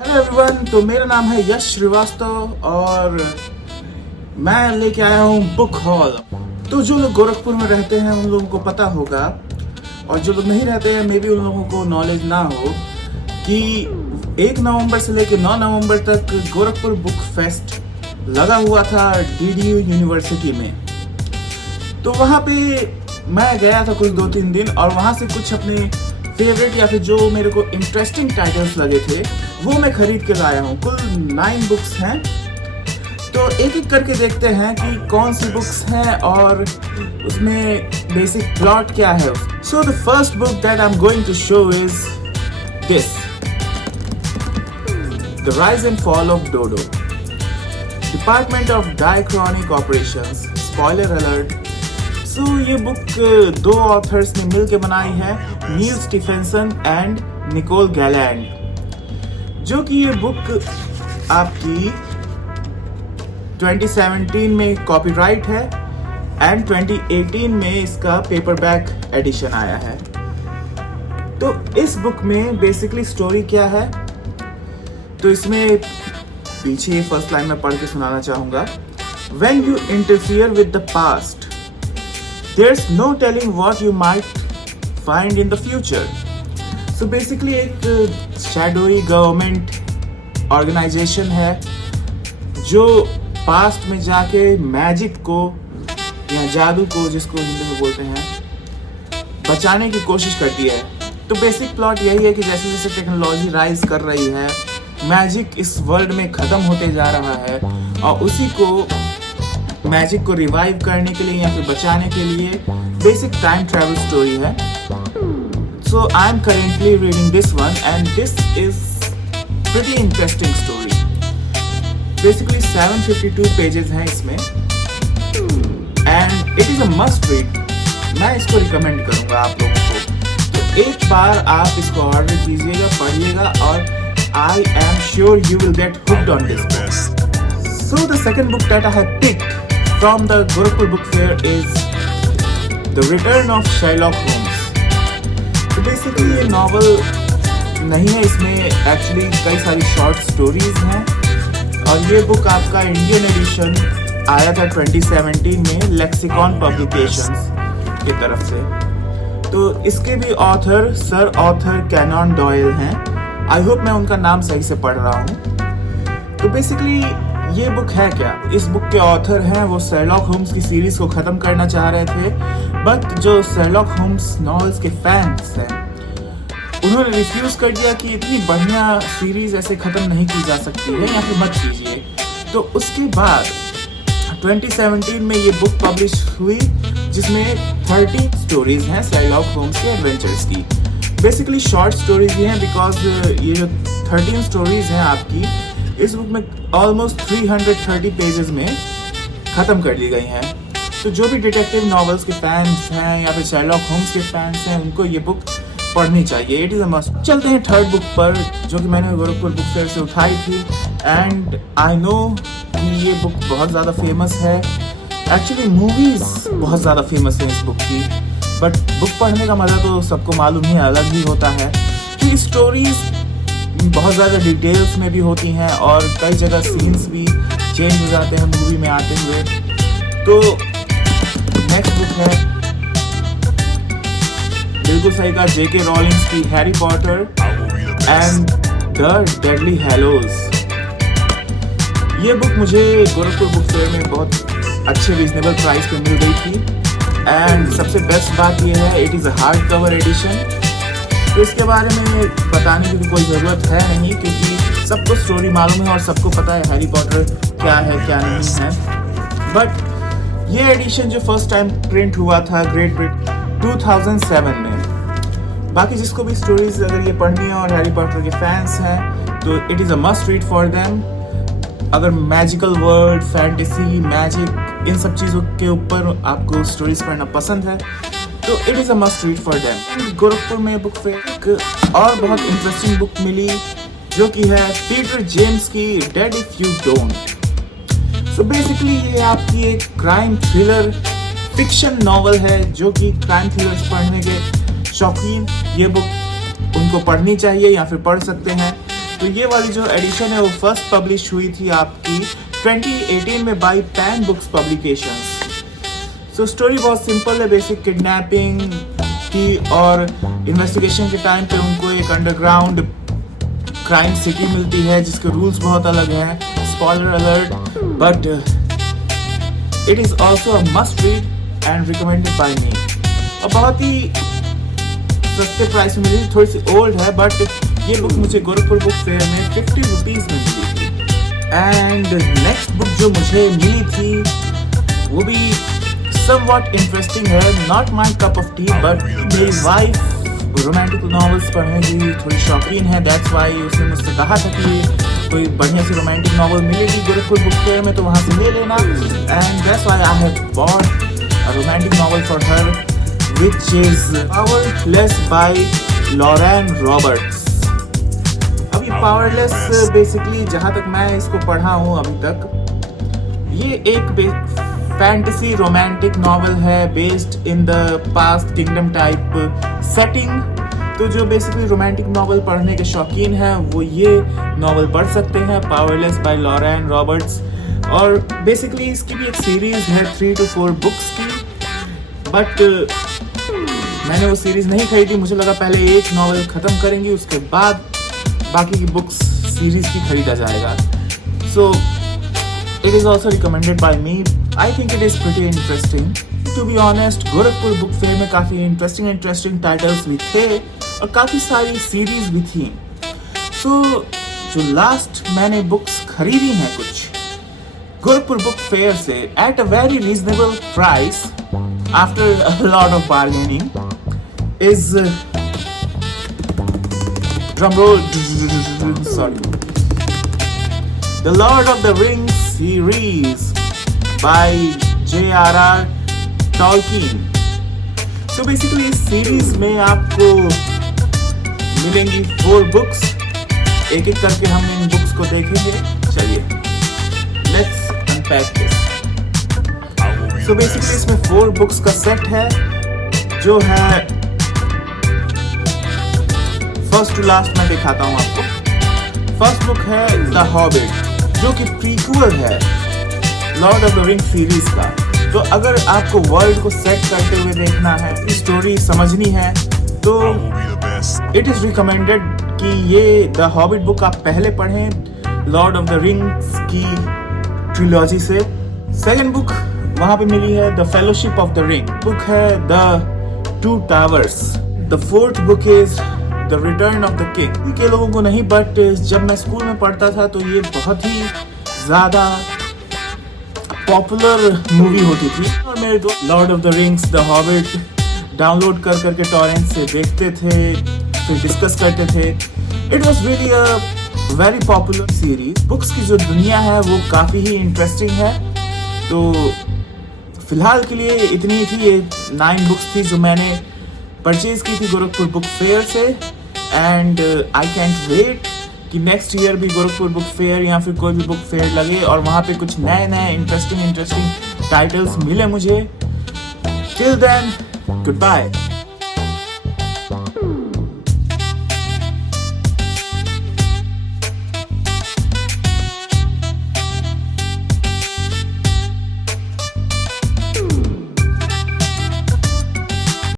Hello everyone, तो मेरा नाम है यश श्रीवास्तव और मैं लेके आया हूँ बुक हॉल। तो जो लोग गोरखपुर में रहते हैं उन लोगों को पता होगा, और जो लोग नहीं रहते हैं मे बी उन लोगों को नॉलेज ना हो कि 1 नवंबर से लेकर 9 नवंबर तक गोरखपुर बुक फेस्ट लगा हुआ था DDU यूनिवर्सिटी में। तो वहाँ पे मैं गया था कुछ 2-3 दिन, और वहाँ से कुछ अपने फेवरेट या फिर जो मेरे को इंटरेस्टिंग टाइटल्स लगे थे वो मैं खरीद के लाया हूँ। कुल 9 बुक्स हैं, तो एक एक करके देखते हैं कि कौन सी बुक्स हैं और उसमें बेसिक प्लॉट क्या है। So the first book that I am going to show is this, the rise and fall of DODO, department of diachronic operations, spoiler alert. So ये बुक 2 ऑथर्स ने मिलकर बनाई है, Neil Stephenson and Nicole Galland, जो कि ये book आपकी 2017 में कॉपीराइट है एंड 2018 में इसका पेपरबैक एडिशन आया है। तो इस बुक में बेसिकली स्टोरी क्या है, तो इसमें पीछे फर्स्ट लाइन में पढ़ के सुनाना चाहूँगा। When you interfere with the past, there's no telling what you might find in the future. So basically एक शैडोई गवर्नमेंट ऑर्गेनाइजेशन है जो पास्ट में जाके मैजिक को या जादू को, जिसको हिंदी में बोलते हैं, बचाने की कोशिश करती है। तो बेसिक प्लॉट यही है कि जैसे जैसे टेक्नोलॉजी राइज कर रही है, मैजिक इस वर्ल्ड में ख़त्म होते जा रहा है, और उसी को मैजिक को रिवाइव करने के लिए या फिर बचाने के लिए बेसिक टाइम ट्रैवल स्टोरी है। So I'm currently reading this one and this is pretty interesting story. Basically 752 pages हैं इसमें and it is a must read. मैं इसको recommend करूँगा आप लोगों को। तो एक बार आप इसको ऑर्डर कीजिएगा, पढ़िएगा, और I am sure you will get hooked on this book. So the second book that I have picked from the Gorakhpur Book Fair is The Return of Sherlock Holmes. तो बेसिकली ये novel नहीं है, इसमें actually कई सारी short stories हैं, और ये बुक आपका इंडियन एडिशन आया था 2017 में लेक्सिकॉन पब्लिकेशंस की तरफ से। तो इसके भी author sir author Conan Doyle हैं। आई होप मैं उनका नाम सही से पढ़ रहा हूँ। तो बेसिकली ये बुक है क्या, इस बुक के ऑथर हैं वो शर्लॉक होम्स की सीरीज को ख़त्म करना चाह रहे थे, बट जो शर्लॉक होम्स नॉवेल्स के फैंस हैं उन्होंने रिफ्यूज़ कर दिया कि इतनी बढ़िया सीरीज ऐसे ख़त्म नहीं की जा सकती है, या फिर मत कीजिए। तो उसके बाद 2017 में ये बुक पब्लिश हुई जिसमें 30 स्टोरीज हैं शर्लॉक होम्स के एडवेंचर्स की। बेसिकली शॉर्ट स्टोरीज ही हैं, बिकॉज ये जो 13 स्टोरीज हैं आपकी इस बुक में ऑलमोस्ट 330 पेजेस में ख़त्म कर दी गई हैं। तो जो भी डिटेक्टिव नॉवेल्स के फैंस हैं या फिर शर्लॉक होम्स के फैंस हैं उनको ये बुक पढ़नी चाहिए, इट इज़ अ मस्ट। चलते हैं थर्ड बुक पर, जो कि मैंने गोरखपुर बुक फेयर से उठाई थी, एंड आई नो कि ये बुक बहुत ज़्यादा फेमस है। एक्चुअली मूवीज़ बहुत ज़्यादा फेमस है इस बुक की, बट बुक पढ़ने का मज़ा तो सबको मालूम ही अलग ही होता है, कि स्टोरीज़ बहुत ज़्यादा डिटेल्स में भी होती हैं और कई जगह सीन्स भी चेंज हो जाते हैं मूवी में आते हुए। तो नेक्स्ट बुक है, बिल्कुल सही कहा, J.K. रॉलिंग्स की Harry Potter and the deadly hallows. ये बुक मुझे गोरखपुर बुक फेयर में बहुत अच्छे रीजनेबल प्राइस पे मिल गई थी, एंड सबसे बेस्ट बात ये है it is a hard cover edition. तो इसके बारे में बताने की भी कोई ज़रूरत है नहीं, क्योंकि सबको स्टोरी मालूम है और सबको पता है हैरी पॉटर क्या है क्या नहीं है। बट ये एडिशन जो फर्स्ट टाइम प्रिंट हुआ था ग्रेट ब्रिटेन 2007 में। बाकी जिसको भी स्टोरीज अगर ये पढ़नी है और हैरी पॉटर के फैंस हैं तो it is a must read for them. अगर मैजिकल वर्ल्ड, फैंटेसी, मैजिक, इन सब चीज़ों के ऊपर आपको स्टोरीज पढ़ना पसंद है तो it is a must read for them. Gorakhpur में बुक फेयर और बहुत इंटरेस्टिंग बुक मिली जो कि है पीटर जेम्स की dead if you don't. So basically ये आपकी एक क्राइम थ्रिलर फिक्शन नॉवल है, जो कि क्राइम थ्रिलर्स पढ़ने के शौकीन ये बुक उनको पढ़नी चाहिए या फिर पढ़ सकते हैं। तो ये वाली जो एडिशन है वो फर्स्ट पब्लिश हुई थी आपकी 2018 में by Pan Books publications. So story बहुत सिंपल है, बेसिक किडनैपिंग की और इन्वेस्टिगेशन के टाइम पे उनको एक अंडरग्राउंड क्राइम सिटी मिलती है जिसके रूल्स बहुत अलग हैं। Spoiler alert, but it is also a must read and recommended by me. और बहुत ही सस्ते प्राइस में मिली, थोड़ी सी ओल्ड है बट ये बुक मुझे गोरखपुर बुक फेयर में 50 रुपीज़ में मिली थी। एंड नेक्स्ट बुक जो मुझे मिली थी वो भी somewhat interesting है, not my cup of tea, but मेरी वाइफ रोमांटिक नॉवेल्स पढ़ने की थोड़ी शौकीन है। दैट्स वाई उसने मुझसे कहा था कि कोई बढ़िया सी रोमांटिक नॉवल मिलेगी गोरखपुर बुक फेयर में तो वहाँ से ले लेना। And that's why I have bought a romantic novel for her which is Powerless by Lauren Roberts। अब ये Powerless बेसिकली जहाँ तक मैं इसको पढ़ा हूँ अभी तक, ये एक फैंटेसी रोमांटिक नॉवल है based in the past kingdom type setting. तो जो बेसिकली रोमांटिक नॉवल पढ़ने के शौकीन हैं वो ये नॉवल पढ़ सकते हैं, पावरलेस बाय लॉरेन रॉबर्ट्स। और बेसिकली इसकी भी एक सीरीज है 3 to 4 बुक्स की, बट मैंने वो सीरीज नहीं खरीदी। मुझे लगा पहले एक नॉवल ख़त्म करेंगी उसके बाद बाकी की बुक्स सीरीज की खरीदा जाएगा। So it is also recommended by me. I think it is pretty interesting. To be honest, Gorakhpur book fair में काफ़ी इंटरेस्टिंग टाइटल्स भी थे और काफ़ी सारी सीरीज भी थी। सो जो लास्ट मैंने बुक्स खरीदी हैं कुछ गोरखपुर बुक फेयर से at a very reasonable price after a lot of bargaining is drum roll, sorry, the Lord of the rings series by J.R.R. Tolkien। तो बेसिकली इस सीरीज में आपको मिलेंगी 4 बुक्स, एक एक करके हम इन बुक्स को देखेंगे। चलिए लेट्स अनपैक दिस। तो बेसिकली इसमें 4 बुक्स का सेट है जो है फर्स्ट टू लास्ट मैं दिखाता हूँ आपको। फर्स्ट बुक है द हॉबिट जो कि प्रीक्वल है Lord of the ring series का। तो अगर आपको वर्ल्ड को सेट करते हुए देखना है, स्टोरी समझनी है, तो इट इज़ रिकमेंडेड कि ये द हॉबिट बुक आप पहले पढ़ें लॉर्ड ऑफ द रिंग्स की ट्रिलॉजी से। सेकंड बुक वहाँ पे मिली है the Fellowship of the Ring, book है the 2 Towers. The fourth book is the Return of the King. के लोगों को नहीं, बट जब मैं स्कूल में पढ़ता था तो ये बहुत ही ज़्यादा पॉपुलर मूवी होती थी और मेरे दोस्त Lord of the rings the hobbit download कर करके टॉरेंट से देखते थे, फिर डिस्कस करते थे। It was really a very popular series. Books की जो दुनिया है वो काफ़ी ही इंटरेस्टिंग है। तो फिलहाल के लिए इतनी थी, ये 9 बुक्स थी जो मैंने परचेज की थी गोरखपुर बुक फेयर से। एंड आई कैंट वेट कि नेक्स्ट ईयर भी गोरखपुर बुक फेयर या फिर कोई भी बुक फेयर लगे और वहाँ पे कुछ नए इंटरेस्टिंग टाइटल्स मिले मुझे। Till then, good bye.